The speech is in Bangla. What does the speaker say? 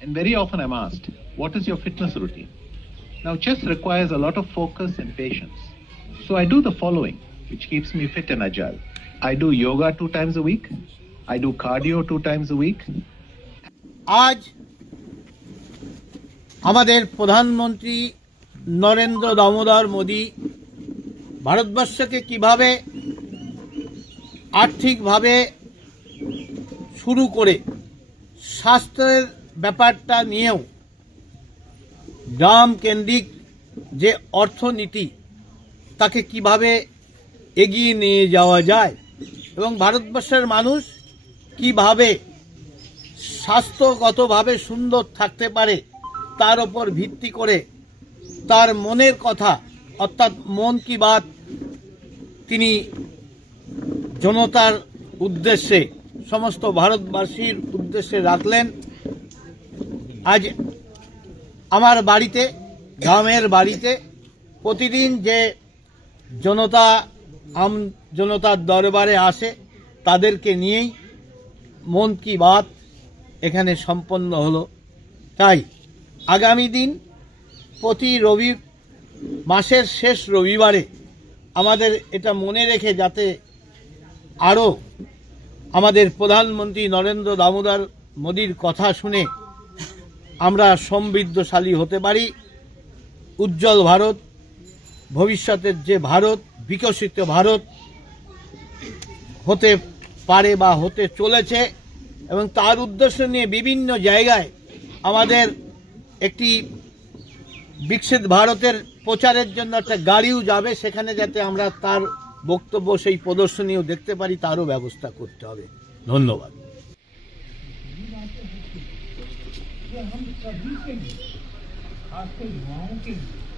And very often I'm asked, what is your fitness routine? Now, chess requires a lot of focus and patience. So I do the following, which keeps me fit and agile. I do yoga two times a week. I do cardio two times a week. আজ আমাদের প্রধানমন্ত্রী নরেন্দ্র দামোদর মোদী ভারতবর্ষকে কিভাবে আর্থিকভাবে শুরু করে স্বাস্থ্যের ব্যাপারটা নিয়েও গ্রাম কেন্দ্রিক যে অর্থনীতি, তাকে কীভাবে এগিয়ে নিয়ে যাওয়া যায় এবং ভারতবর্ষের মানুষ কীভাবে স্বাস্থ্যগতভাবে সুন্দর থাকতে পারে, তার ওপর ভিত্তি করে তার মনের কথা, অর্থাৎ মন কি বাত, তিনি জনতার উদ্দেশ্যে, সমস্ত ভারতবাসীর উদ্দেশ্যে রাখলেন। আজ আমার বাড়িতে, গ্রামের বাড়িতে প্রতিদিন যে জনতা, আম জনতার দরবারে আসে, তাদেরকে নিয়েই মন কি বাত এখানে সম্পন্ন হলো। তাই আগামী দিন প্রতি রবি, মাসের শেষ রবিবারে আমাদের এটা মনে রেখে যাতে আরও আমাদের প্রধানমন্ত্রী নরেন্দ্র দামোদর মোদীর কথা শুনে আমরা সমৃদ্ধশালী হতে পারি। উজ্জ্বল ভারত, ভবিষ্যতের যে ভারত, বিকশিত ভারত হতে পারে বা হতে চলেছে এবং তার উদ্দেশ্য নিয়ে বিভিন্ন জায়গায় আমাদের একটি বিকশিত ভারতের প্রচারের জন্য একটা গাড়িও যাবে, সেখানে যাতে আমরা তার বক্তব্য, সেই প্রদর্শনীও দেখতে পারি, তারও ব্যবস্থা করতে হবে। ধন্যবাদ। हम सभी के लिए आपके युवाओं के लिए।